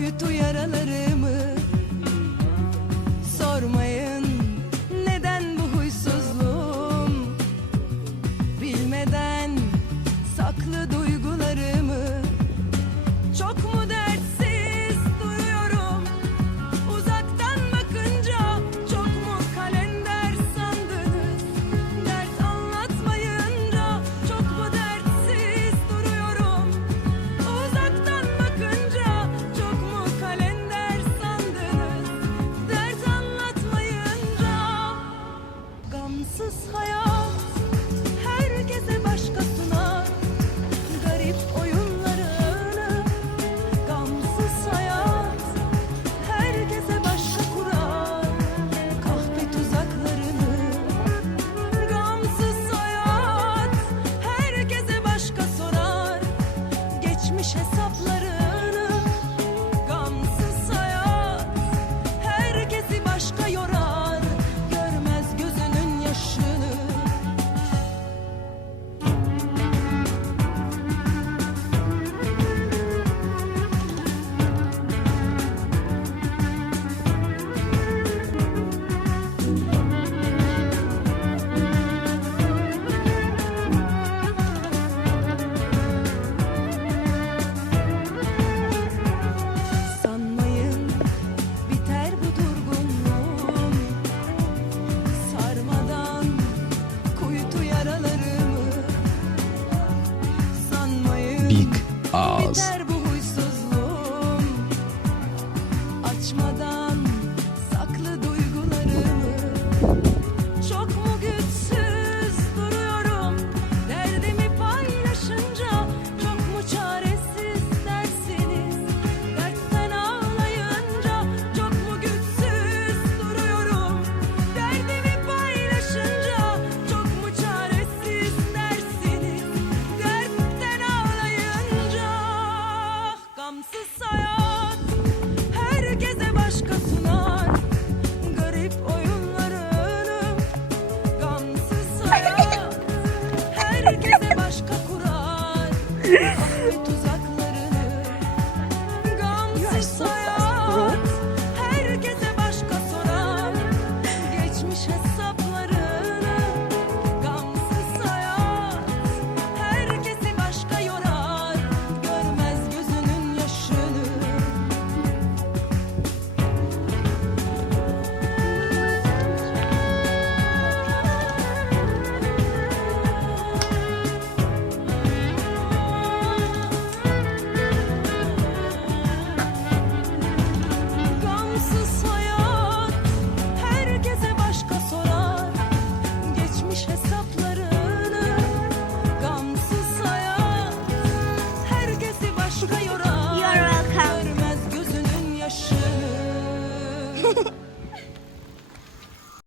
Uyutu yaraları. Anlamsız hayat herkese başka sunar Garip oyunlarını. Gamsız hayat herkese başka kurar Kahpe tuzaklarını. Gamsız hayat herkese başka sorar. Geçmiş hesap big ours. delicious.